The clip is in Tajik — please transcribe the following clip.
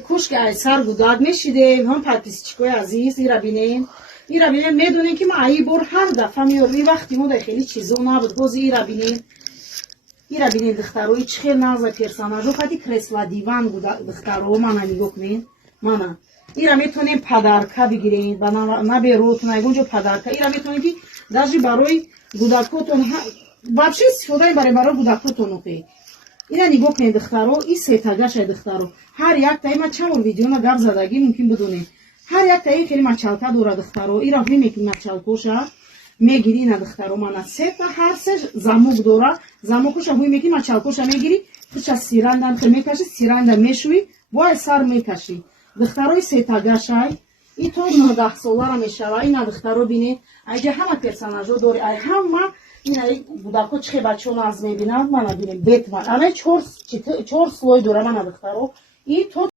کشک ای سر گوداد میشیدیم هم подписчикои азиз ира бинен медонем ки ма аи бор ҳар дафъа меорим вақти мо хеле чизо набуд боз ира бинен духтарои чӣ хел наза персонажо фати кресла диван духтаро мана нигоҳ кунед мана ира метонем падарка бигирем ба наберотун ягонҷо падарка ира метонем ки даже барои кӯдакотон вообще истифодаи барои кӯдакотон охе ина нигоҳ кунед духтаро и сетагашай духтаро ҳар яктаи ма чанд бор видеона гап задагӣ мумкин бидонем ҳар яктаи хеле мачалка дора духтаро ира ҳуй мекунӣ мачалкоша мегири ина духтаро мана сета ҳар се замок дора замокоша ҳуй мекунӣ мачалкоша мегири хича сирандан мекаши сиранда мешӯӣ вай сар мекашӣ духтарои сетагашай и то 19 солара мешава ина духтаро бинед айҷа ҳама персонажо дори ай ҳама ина будако чӣ хел бачаҳо наз мебинанд мана бинем бетман ана 4 слой дора мана духтаро и то